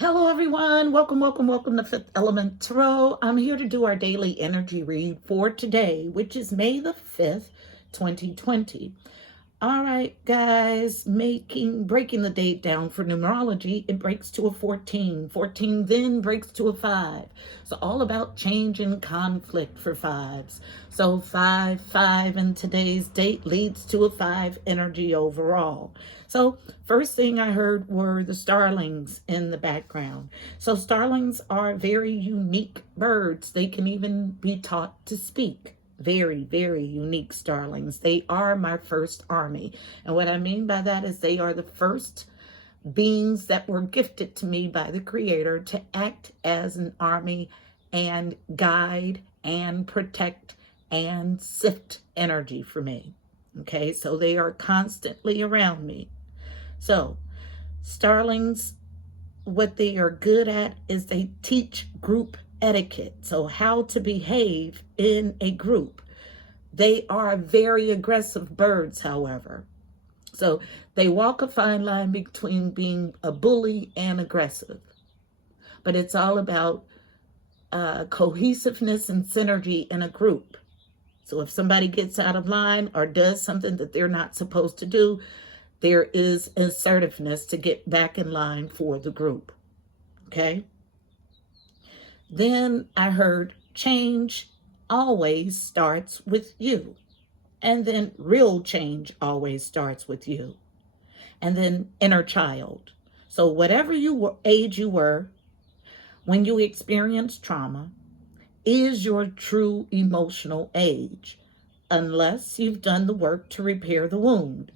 Hello, everyone. Welcome to Fifth Element Tarot. I'm here to do our daily energy read for today, which is May the 5th, 2020. All right, guys, breaking the date down for numerology, it breaks to a 14. 14 then breaks to a 5. So all about change and conflict for fives. So 5 in today's date leads to a 5 energy overall. So first thing I heard were the starlings in the background. So starlings are very unique birds. They can even be taught to speak. Very, very unique starlings. They are my first army. And what I mean by that is they are the first beings that were gifted to me by the Creator to act as an army and guide and protect and sift energy for me. Okay, so they are constantly around me. So, starlings, what they are good at is they teach group etiquette. So how to behave in a group. They are very aggressive birds, however. So they walk a fine line between being a bully and aggressive. But it's all about cohesiveness and synergy in a group. So if somebody gets out of line or does something that they're not supposed to do, there is assertiveness to get back in line for the group. Okay? Then I heard change always starts with you. And then real change always starts with you. And then inner child. So whatever age you were when you experienced trauma is your true emotional age, unless you've done the work to repair the wound.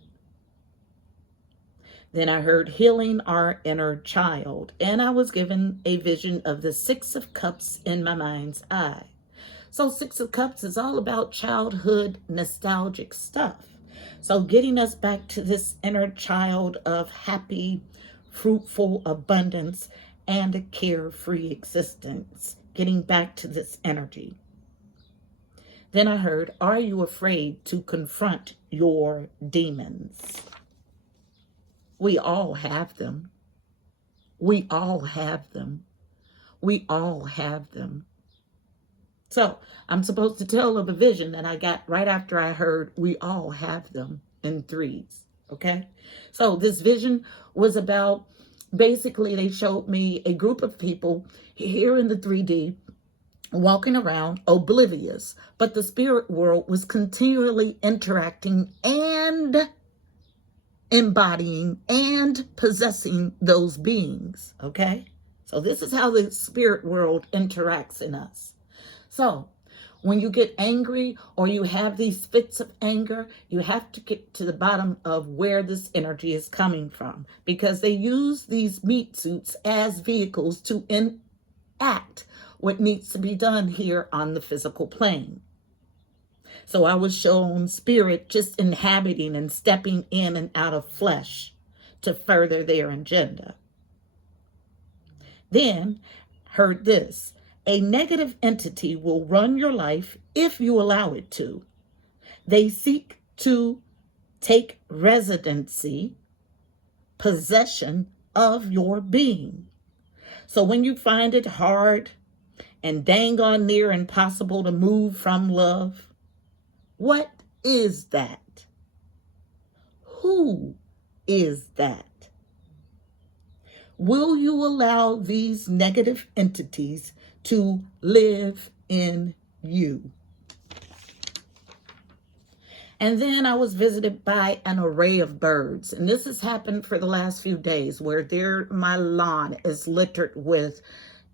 Then I heard healing our inner child, and I was given a vision of the Six of Cups in my mind's eye. So Six of Cups is all about childhood nostalgic stuff. So getting us back to this inner child of happy, fruitful abundance and a carefree existence. Getting back to this energy. Then I heard, are you afraid to confront your demons? We all have them. We all have them. We all have them. So I'm supposed to tell of a vision that I got right after I heard we all have them in threes. Okay. So this vision was about, basically they showed me a group of people here in the 3D walking around oblivious, but the spirit world was continually interacting and embodying and possessing those beings. Okay. So this is how the spirit world interacts in us. So when you get angry or you have these fits of anger, you have to get to the bottom of where this energy is coming from, because they use these meat suits as vehicles to enact what needs to be done here on the physical plane. So I was shown spirit just inhabiting and stepping in and out of flesh to further their agenda. Then heard this. A negative entity will run your life if you allow it to. They seek to take residency, possession of your being. So when you find it hard and dang on near impossible to move from love, what is that? Who is that? Will you allow these negative entities to live in you? And then I was visited by an array of birds. And this has happened for the last few days, where my lawn is littered with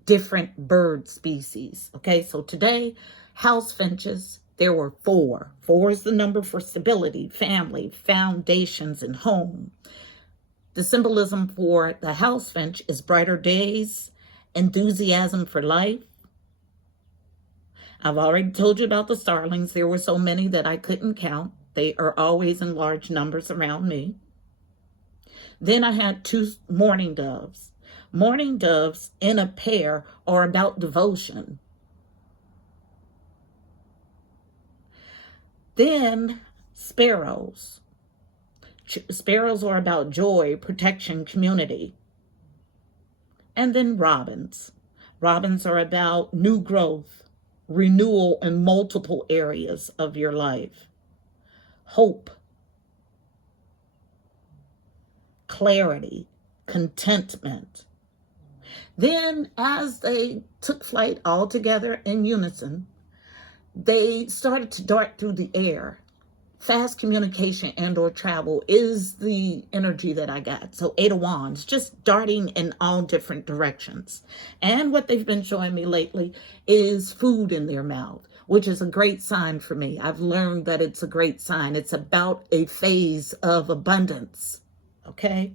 different bird species. Okay, so today, house finches, there were 4. 4 is the number for stability, family, foundations, and home. The symbolism for the house finch is brighter days, enthusiasm for life. I've already told you about the starlings. There were so many that I couldn't count. They are always in large numbers around me. Then I had 2 mourning doves. Mourning doves in a pair are about devotion. Then sparrows. Sparrows are about joy, protection, community. And then robins. Robins are about new growth, renewal in multiple areas of your life, hope, clarity, contentment. Then, as they took flight all together in unison, they started to dart through the air. Fast communication and or travel is the energy that I got. So 8 of Wands, just darting in all different directions. And what they've been showing me lately is food in their mouth, which is a great sign for me. I've learned that it's a great sign. It's about a phase of abundance. Okay?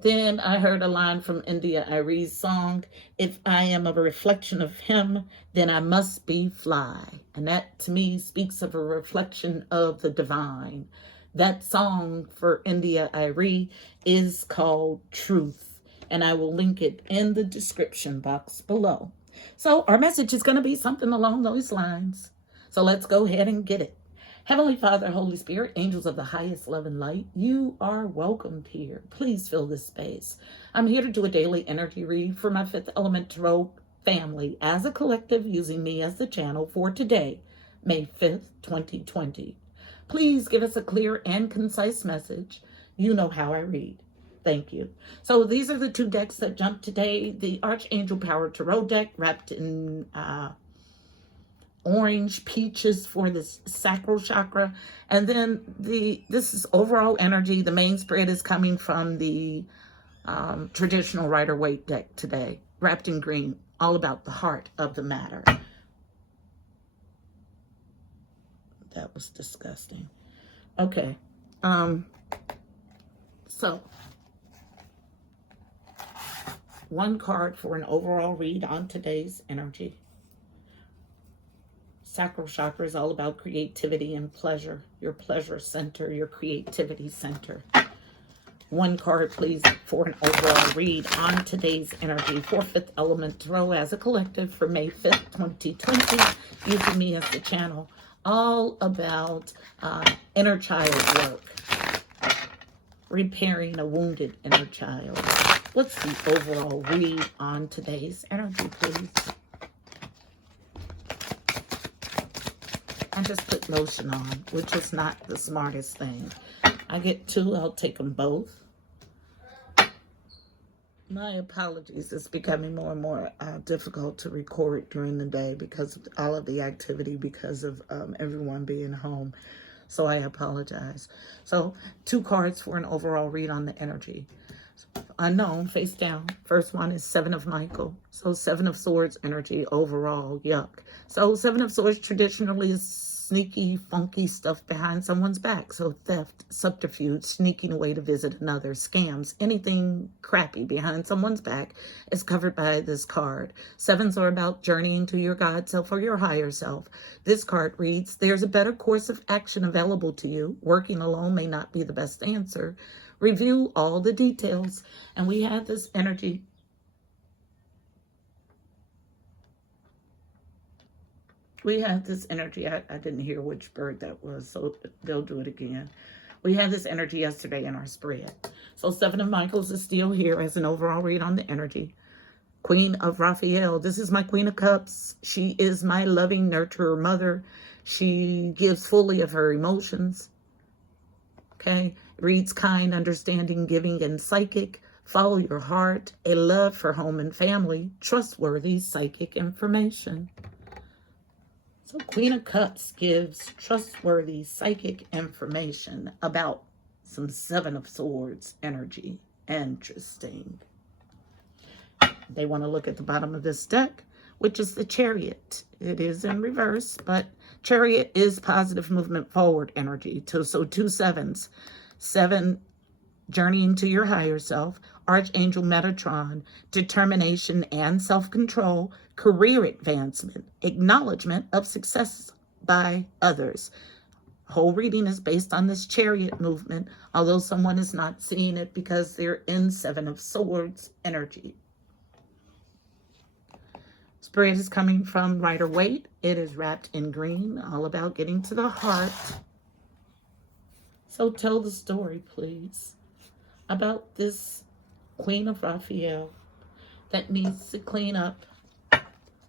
Then I heard a line from India Irie's song, "If I am a reflection of him, then I must be fly." And that to me speaks of a reflection of the divine. That song for India Irie is called Truth, and I will link it in the description box below. So our message is going to be something along those lines. So let's go ahead and get it. Heavenly Father, Holy Spirit, angels of the highest love and light, you are welcomed here. Please fill this space. I'm here to do a daily energy read for my Fifth Element Tarot family as a collective, using me as the channel for today, May 5th, 2020. Please give us a clear and concise message. You know how I read. Thank you. So these are the 2 decks that jumped today. The Archangel Power Tarot deck, wrapped in orange peaches for the sacral chakra, and then this is overall energy. The main spread is coming from the traditional Rider-Waite deck today, wrapped in green, all about the heart of the matter. That was disgusting. Okay, so 1 card for an overall read on today's energy. Sacral chakra is all about creativity and pleasure. Your pleasure center, your creativity center. 1 card, please, for an overall read on today's energy for Fifth Element Tarot as a collective for May 5th, 2020, using me as the channel. All about inner child work. Repairing a wounded inner child. What's the overall read on today's energy, please? I just put lotion on, which is not the smartest thing. I get 2, I'll take them both. My apologies. It's becoming more and more difficult to record during the day because of all of the activity, because of everyone being home. So I apologize. So 2 cards for an overall read on the energy. Unknown, face down. First one is 7 of Michael. So 7 of Swords energy overall, yuck. So 7 of Swords traditionally is sneaky, funky stuff behind someone's back. So theft, subterfuge, sneaking away to visit another, scams, anything crappy behind someone's back is covered by this card. 7s are about journeying to your God self or your higher self. This card reads, there's a better course of action available to you. Working alone may not be the best answer. Review all the details. And we had this energy. We had this energy. I didn't hear which bird that was, so they'll do it again. We had this energy yesterday in our spread. So 7 of Michaels is still here as an overall read on the energy. Queen of Raphael. This is my Queen of Cups. She is my loving nurturer mother. She gives fully of her emotions. Okay. Reads kind, understanding, giving, and psychic. Follow your heart. A love for home and family. Trustworthy psychic information. So Queen of Cups gives trustworthy psychic information about some 7 of Swords energy. Interesting. They want to look at the bottom of this deck, which is the Chariot. It is in reverse, but Chariot is positive movement forward energy. So 2 7s. 7, journeying to your higher self. Archangel Metatron, determination and self-control, career advancement, acknowledgement of success by others. Whole reading is based on this Chariot movement, although someone is not seeing it because they're in 7 of Swords energy. Spread is coming from Rider-Waite. It is wrapped in green, all about getting to the heart. So tell the story, please, about this Queen of Raphael that needs to clean up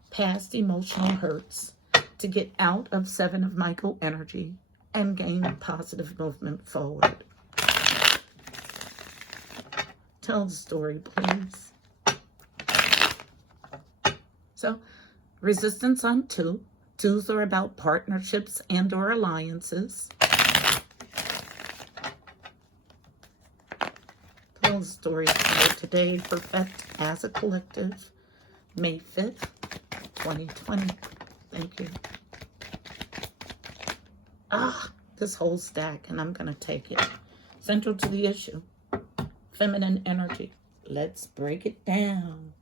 past emotional hurts to get out of Seven of Michael energy and gain positive movement forward. Tell the story, please. So, resistance on 2. 2s are about partnerships and or alliances. Tell the story for today. Perfect as a collective. May 5th, 2020. Thank you. This whole stack, and I'm going to take it. Central to the issue. Feminine energy. Let's break it down.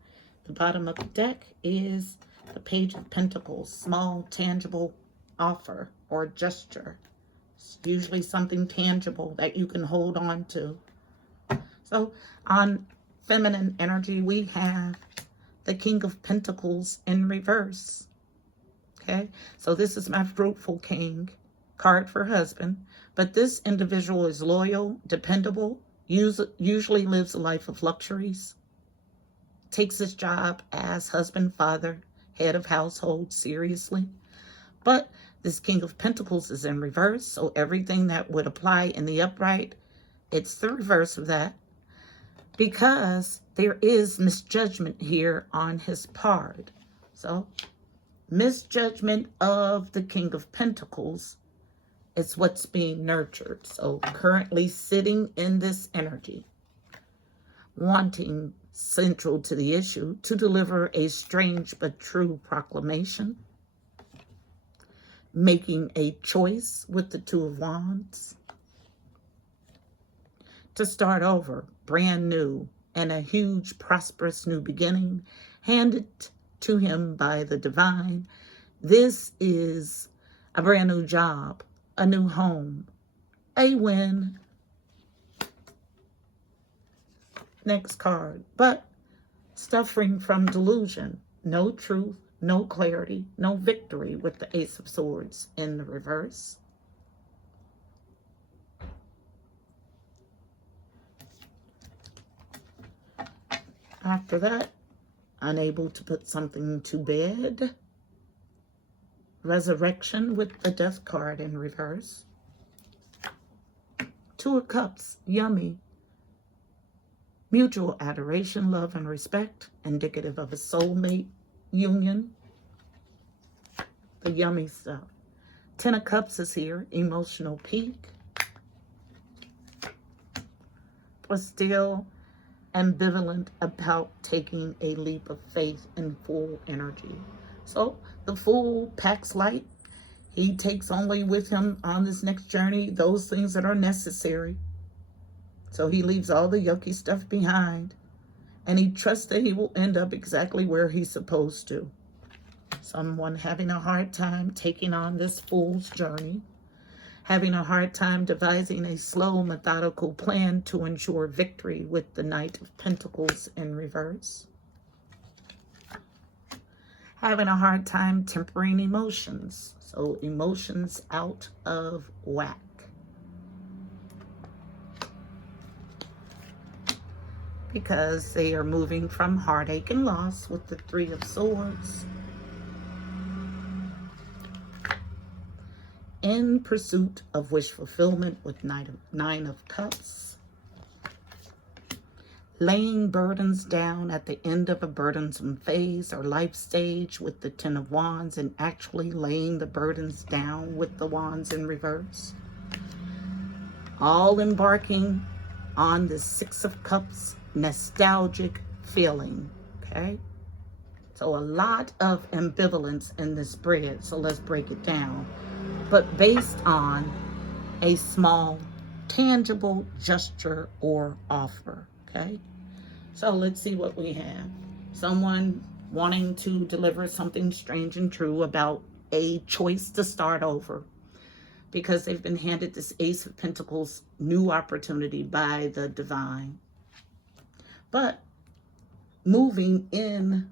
The bottom of the deck is the Page of Pentacles. Small, tangible offer or gesture. It's usually something tangible that you can hold on to. So on feminine energy, we have the King of Pentacles in reverse. Okay, so this is my fruitful king card for husband. But this individual is loyal, dependable, usually lives a life of luxuries, takes his job as husband, father, head of household seriously. But this King of Pentacles is in reverse, so everything that would apply in the upright, it's the reverse of that, because there is misjudgment here on his part. So misjudgment of the King of Pentacles is what's being nurtured. So currently sitting in this energy, wanting, central to the issue, to deliver a strange but true proclamation, making a choice with the Two of Wands, to start over, brand new, and a huge prosperous new beginning handed to him by the divine. This is a brand new job, a new home, a win. Next card. But suffering from delusion, no truth, no clarity, no victory with the Ace of Swords in the reverse. After that, unable to put something to bed. Resurrection with the Death card in reverse. Two of Cups, yummy. Mutual adoration, love, and respect, indicative of a soulmate union. The yummy stuff. Ten of Cups is here, emotional peak. But still ambivalent about taking a leap of faith in full energy. So the Fool packs light. He takes only with him on this next journey those things that are necessary. So he leaves all the yucky stuff behind, and he trusts that he will end up exactly where he's supposed to. Someone having a hard time taking on this fool's journey, having a hard time devising a slow, methodical plan to ensure victory with the Knight of Pentacles in reverse. Having a hard time tempering emotions. So emotions out of whack. Because they are moving from heartache and loss with the Three of Swords, in pursuit of wish fulfillment with Nine of Cups, laying burdens down at the end of a burdensome phase or life stage with the Ten of Wands, and actually laying the burdens down with the Wands in reverse, all embarking on the Six of Cups nostalgic feeling. Okay, so a lot of ambivalence in this spread, so let's break it down, but based on a small tangible gesture or offer. Okay, so let's see what we have. Someone wanting to deliver something strange and true about a choice to start over, because they've been handed this Ace of Pentacles new opportunity by the divine. But moving in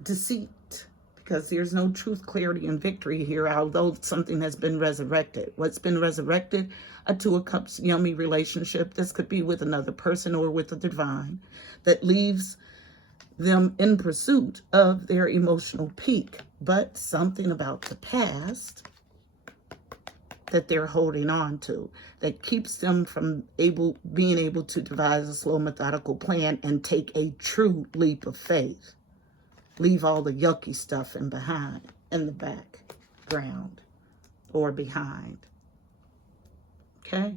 deceit, because there's no truth, clarity, and victory here, although something has been resurrected. What's been resurrected? a Two of Cups yummy relationship. This could be with another person or with the divine that leaves them in pursuit of their emotional peak, but something about the past that they're holding on to that keeps them from being able to devise a slow, methodical plan and take a true leap of faith. Leave all the yucky stuff in the background or behind. Okay?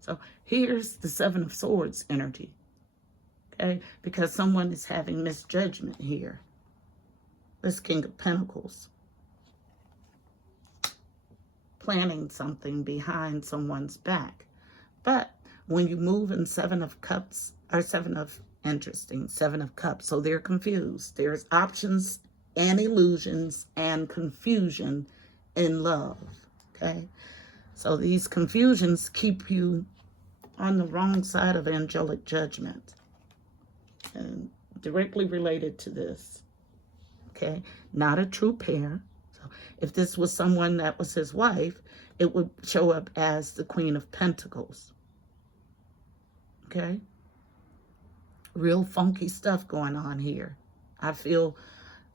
So here's the Seven of Swords energy. Okay? Because someone is having misjudgment here. This King of Pentacles. Planning something behind someone's back. But when you move in Seven of Cups, or Seven of Cups, so they're confused. There's options and illusions and confusion in love, okay? So these confusions keep you on the wrong side of angelic judgment. And directly related to this, okay? Not a true pair. If this was someone that was his wife, it would show up as the Queen of Pentacles. Okay? Real funky stuff going on here. I feel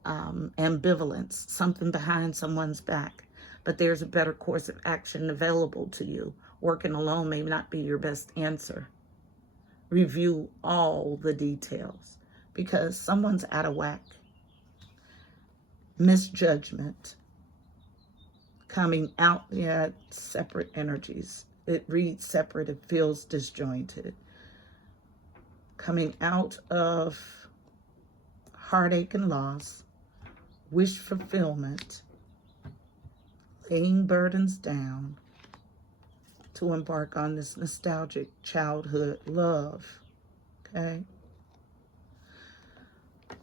ambivalence, something behind someone's back. But there's a better course of action available to you. Working alone may not be your best answer. Review all the details because someone's out of whack. Misjudgment. Coming out, yeah, separate energies. It reads separate, it feels disjointed. Coming out of heartache and loss, wish fulfillment, laying burdens down to embark on this nostalgic childhood love, okay?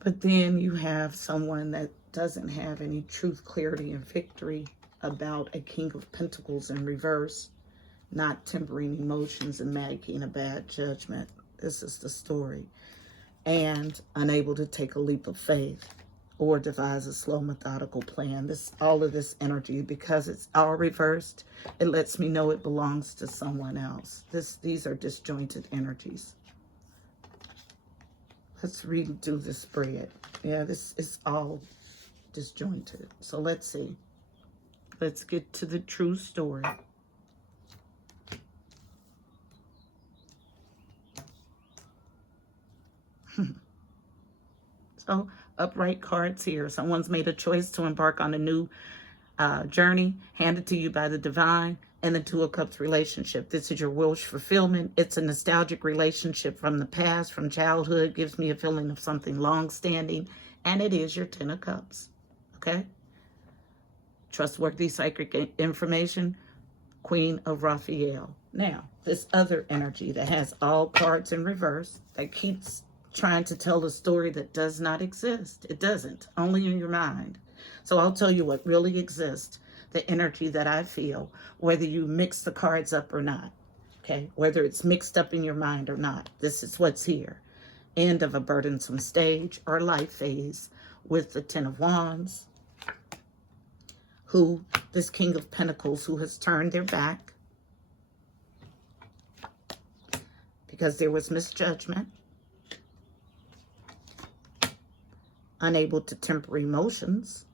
But then you have someone that doesn't have any truth, clarity, and victory about a King of Pentacles in reverse, not tempering emotions and making a bad judgment. This is the story. And unable to take a leap of faith or devise a slow, methodical plan. All of this energy, because it's all reversed, it lets me know it belongs to someone else. These are disjointed energies. Let's redo the spread. Yeah, this is all disjointed. So let's see. Let's get to the true story. So, upright cards here. Someone's made a choice to embark on a new journey handed to you by the divine and the Two of Cups relationship. This is your wish fulfillment. It's a nostalgic relationship from the past, from childhood. Gives me a feeling of something long-standing. And it is your Ten of Cups. Okay? Trustworthy psychic information, Queen of Raphael. Now, this other energy that has all cards in reverse, that keeps trying to tell a story that does not exist. It doesn't, only in your mind. So I'll tell you what really exists, the energy that I feel, whether you mix the cards up or not, okay? Whether it's mixed up in your mind or not, this is what's here. End of a burdensome stage or life phase with the Ten of Wands, this King of Pentacles who has turned their back because there was misjudgment, unable to temper emotions.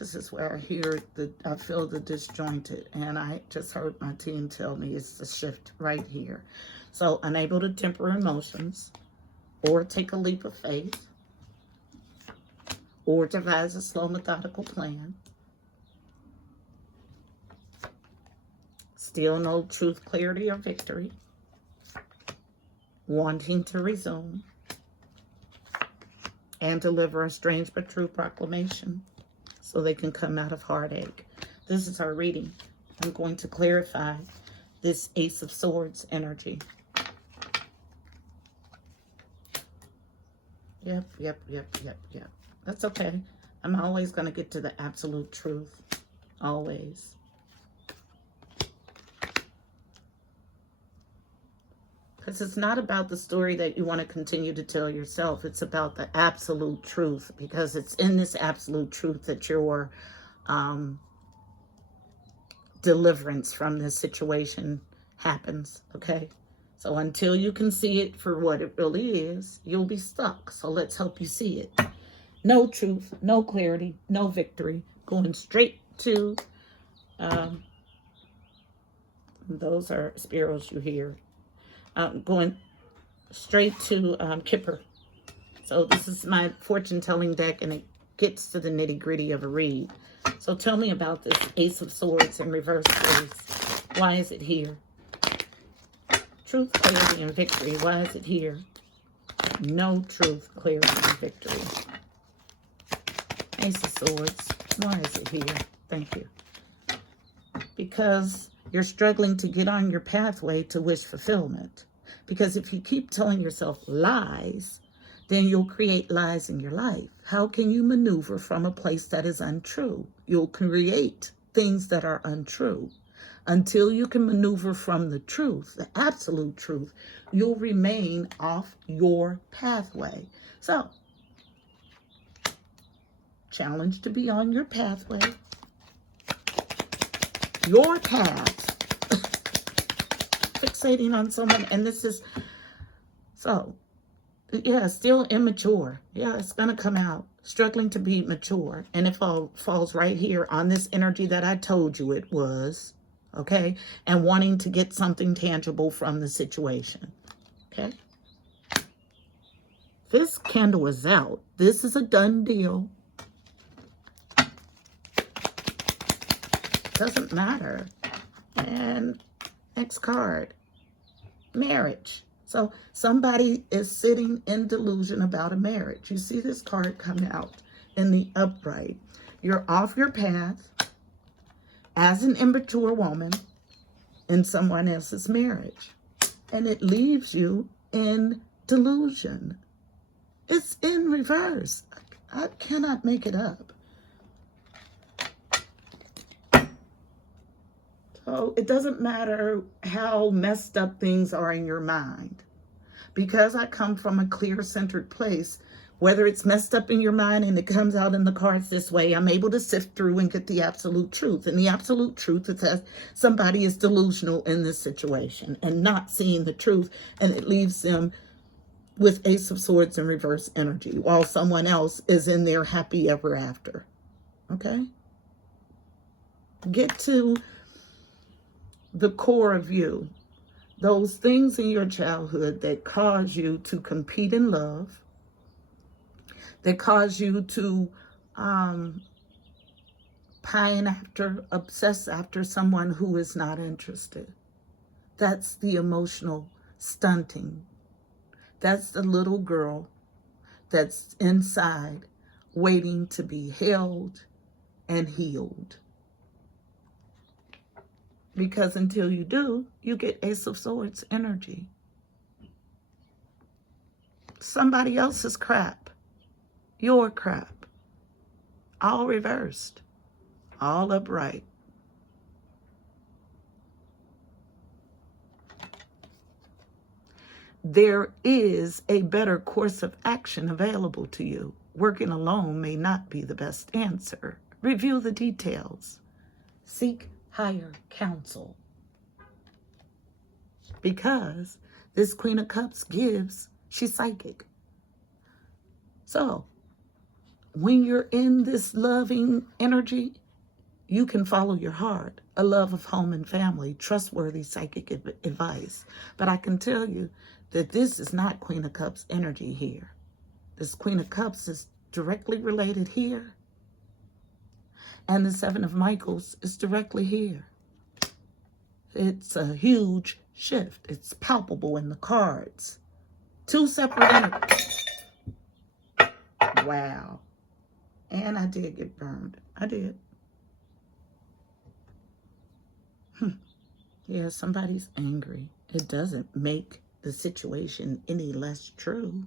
This is where I feel the disjointed, and I just heard my team tell me it's the shift right here. So unable to temper emotions or take a leap of faith or devise a slow, methodical plan. Still no truth, clarity, or victory. Wanting to resume and deliver a strange but true proclamation so they can come out of heartache. This is our reading. I'm going to clarify this Ace of Swords energy. Yep. That's okay. I'm always going to get to the absolute truth. Always. Because it's not about the story that you want to continue to tell yourself. It's about the absolute truth. Because it's in this absolute truth that your deliverance from this situation happens, okay? So until you can see it for what it really is, you'll be stuck. So let's help you see it. No truth, no clarity, no victory. Going straight to, those are sparrows you hear. Going straight to Kipper. So this is my fortune telling deck, and it gets to the nitty gritty of a read. So tell me about this Ace of Swords in reverse, please. Why is it here? Truth, clarity, and victory. Why is it here? No truth, clarity, and victory. Ace of Swords. Why is it here? Thank you. Because you're struggling to get on your pathway to wish fulfillment. Because if you keep telling yourself lies, then you'll create lies in your life. How can you maneuver from a place that is untrue? You'll create things that are untrue. Until you can maneuver from the truth, the absolute truth, you'll remain off your pathway. So, challenge to be on your pathway, your path. Fixating on someone, and this is, so, yeah, still immature. Yeah, it's going to come out. Struggling to be mature. And it falls right here on this energy that I told you it was. Okay? And wanting to get something tangible from the situation. Okay? This candle is out. This is a done deal. Doesn't matter. And next card. Marriage. So somebody is sitting in delusion about a marriage. You see this card come out in the upright. You're off your path as an immature woman in someone else's marriage. And it leaves you in delusion. It's in reverse. I cannot make it up. So it doesn't matter how messed up things are in your mind. Because I come from a clear-centered place, whether it's messed up in your mind and it comes out in the cards this way, I'm able to sift through and get the absolute truth. And the absolute truth is that somebody is delusional in this situation and not seeing the truth, and it leaves them with Ace of Swords in reverse energy while someone else is in their happy ever after. Okay? Get to the core of you. Those things in your childhood that cause you to compete in love, that cause you to pine after, obsess after someone who is not interested. That's the emotional stunting. That's the little girl that's inside waiting to be held and healed. Because until you do, you get Ace of Swords energy. Somebody else's crap. Your crap. All reversed. All upright. There is a better course of action available to you. Working alone may not be the best answer. Review the details. Seek higher counsel. Because this Queen of Cups gives, she's psychic. So, when you're in this loving energy, you can follow your heart, a love of home and family, trustworthy psychic advice. But I can tell you that this is not Queen of Cups energy here. This Queen of Cups is directly related here. And the Seven of Michaels is directly here. It's a huge shift. It's palpable in the cards. Two separate energies. Wow. And I did get burned. I did. Yeah, somebody's angry. It doesn't make the situation any less true.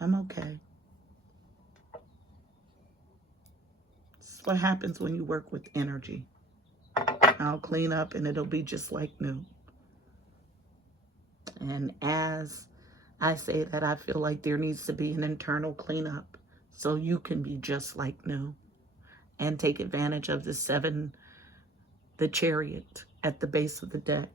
I'm okay. This is what happens when you work with energy. I'll clean up and it'll be just like new. And as I say that, I feel like there needs to be an internal cleanup so you can be just like new and take advantage of the 7 the Chariot at the base of the deck.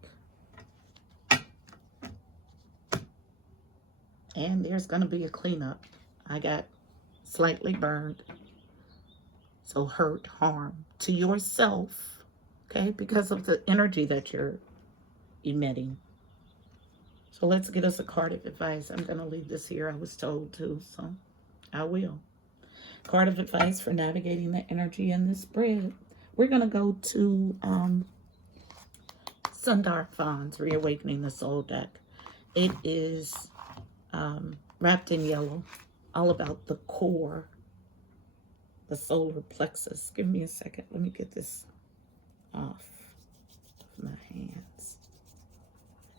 And there's going to be a cleanup. I got slightly burned. So hurt, harm to yourself, okay, because of the energy that you're emitting. So let's get us a card of advice. I'm going to leave this here. I was told to, so I will. Card of advice for navigating the energy in this spread. We're going to go to Sundark Fawns, Reawakening the Soul deck. It is wrapped in yellow, all about the core, the solar plexus. Give me a second. Let me get this off of my hands.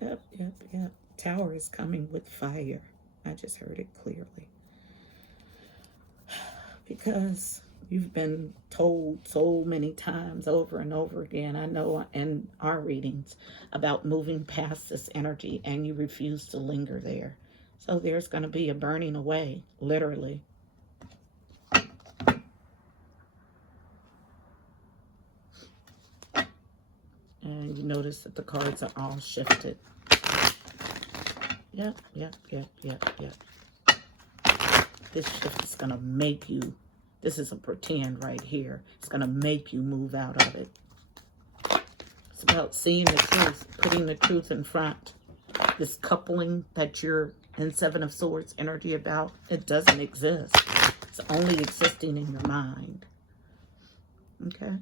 Yep. Tower is coming with fire. I just heard it clearly. Because you've been told so many times over and over again, I know in our readings, about moving past this energy, and you refuse to linger there. So there's going to be a burning away, literally. And you notice that the cards are all shifted. Yep. This shift is going to make you, this is a pretend right here. It's going to make you move out of it. It's about seeing the truth, putting the truth in front. This coupling that you're in Seven of Swords energy about, it doesn't exist. It's only existing in your mind. Okay?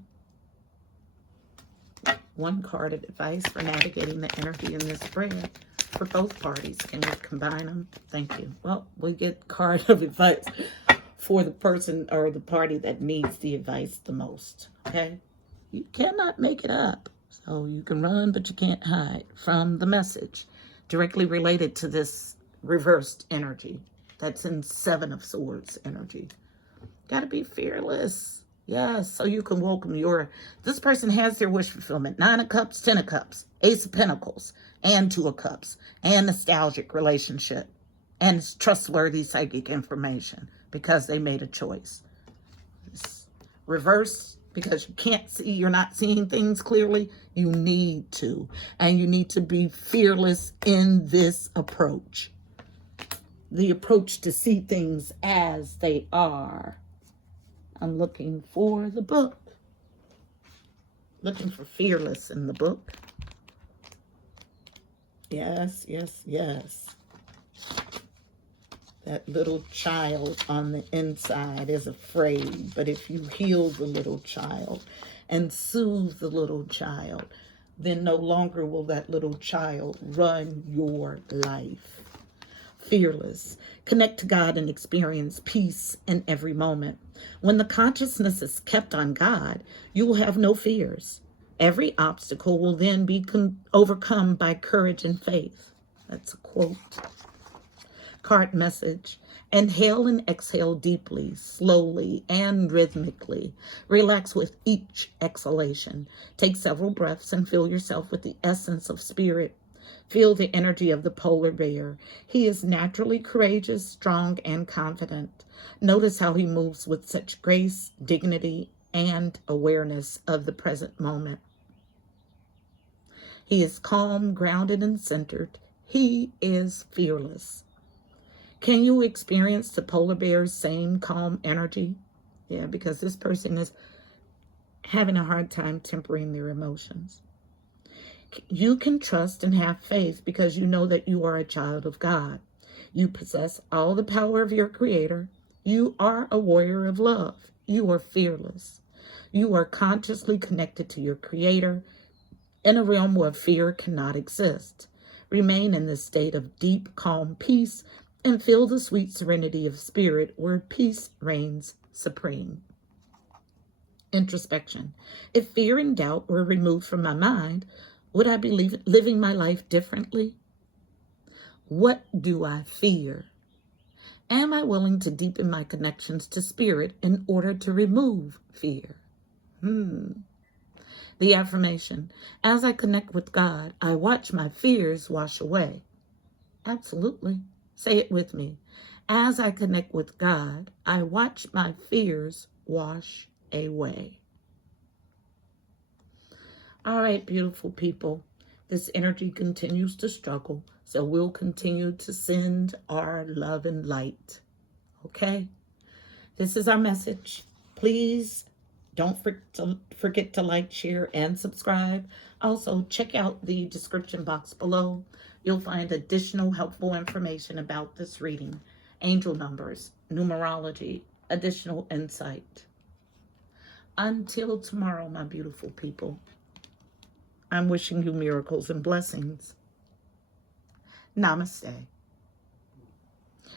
One card of advice for navigating the energy in this spread for both parties. Can we combine them? Thank you. Well, we get card of advice for the person or the party that needs the advice the most. Okay? You cannot make it up. So you can run, but you can't hide from the message directly related to this reversed energy that's in Seven of Swords energy. Got to be fearless. Yes, so you can welcome this person has their wish fulfillment. 9 of Cups, 10 of Cups, Ace of Pentacles, and 2 of Cups, and nostalgic relationship, and it's trustworthy psychic information because they made a choice. It's reverse because you can't see, you're not seeing things clearly. You need to, and you need to be fearless in this approach. The approach to see things as they are. I'm looking for the book. Looking for fearless in the book. Yes. That little child on the inside is afraid. But if you heal the little child and soothe the little child, then no longer will that little child run your life. Fearless. Connect to God and experience peace in every moment. When the consciousness is kept on God, you will have no fears. Every obstacle will then be overcome by courage and faith. That's a quote. Card message. Inhale and exhale deeply, slowly, and rhythmically. Relax with each exhalation. Take several breaths and fill yourself with the essence of spirit. Feel the energy of the polar bear. He is naturally courageous, strong, and confident. Notice how he moves with such grace, dignity, and awareness of the present moment. He is calm, grounded, and centered. He is fearless. Can you experience the polar bear's same calm energy? Yeah, because this person is having a hard time tempering their emotions. You can trust and have faith because you know that you are a child of God. You possess all the power of your Creator. You are a warrior of love. You are fearless. You are consciously connected to your Creator in a realm where fear cannot exist. Remain in this state of deep, calm peace and feel the sweet serenity of spirit where peace reigns supreme. Introspection. If fear and doubt were removed from my mind, would I be living my life differently? What do I fear? Am I willing to deepen my connections to spirit in order to remove fear? The affirmation. As I connect with God, I watch my fears wash away. Absolutely. Say it with me. As I connect with God, I watch my fears wash away. All right, beautiful people. This energy continues to struggle, so we'll continue to send our love and light. Okay? This is our message. Please don't forget to like, share, and subscribe. Also, check out the description box below. You'll find additional helpful information about this reading, angel numbers, numerology, additional insight. Until tomorrow, my beautiful people, I'm wishing you miracles and blessings. Namaste.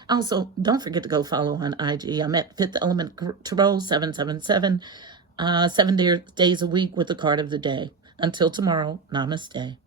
Also, don't forget to go follow on IG. I'm at Fifth Element Tarot 777, 7 days a week with the card of the day. Until tomorrow, namaste.